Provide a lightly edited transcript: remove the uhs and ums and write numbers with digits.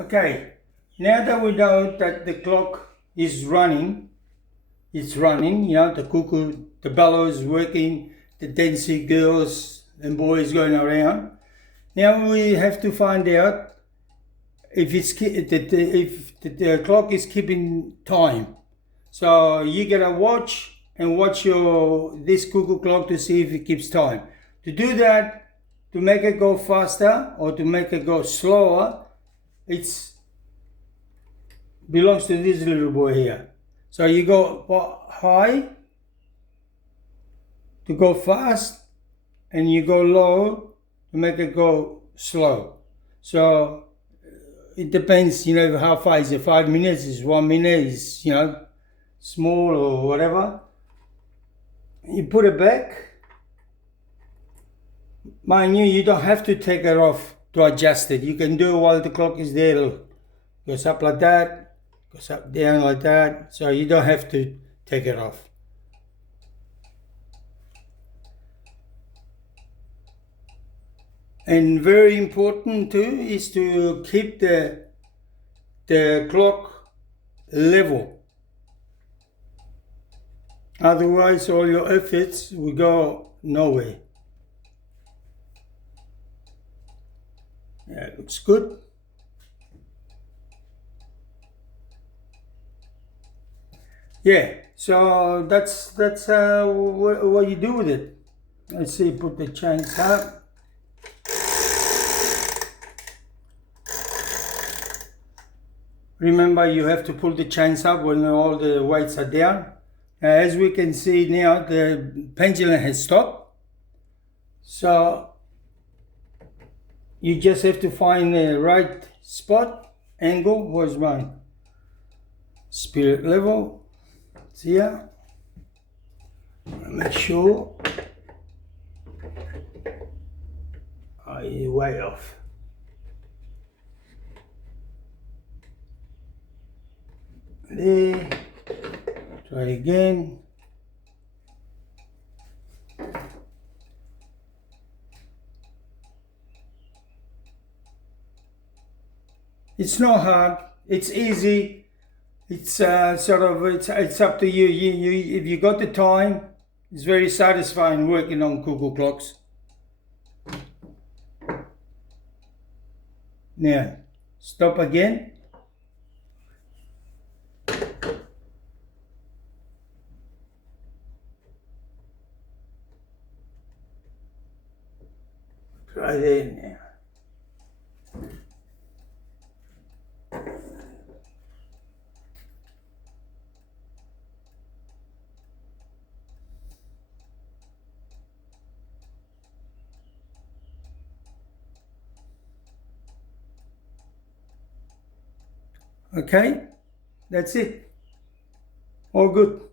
Okay, now that we know that the clock is running, it's running, the cuckoo, the bellow is working, the dancing girls and boys going around. Now we have to find out if the clock is keeping time. So you gotta watch your this cuckoo clock to see if it keeps time. To do that, to make it go faster or to make it go slower, it's belongs to this little boy here. So you go high to go fast, and you go low to make it go slow. So it depends, how far is it? 5 minutes, is 1 minute, is small or whatever. You put it back. Mind you, you don't have to take it off to adjust it. You can do it while the clock is there. It goes up like that, goes up, down like that. So you don't have to take it off. And very important too is to keep the clock level. Otherwise, all your efforts will go nowhere. Yeah, it looks good. Yeah, so that's what you do with it. Let's see, put the chains up. Remember, you have to pull the chains up when all the weights are down. As we can see now, the pendulum has stopped. So you just have to find the right spot, angle. Where's my spirit level? It's here. Make sure. Oh, you're way off. There. Try again. It's not hard. It's easy. It's it's up to you. If you got the time, it's very satisfying working on cuckoo clocks. Now, stop again. Try there now. Okay, that's it. All good.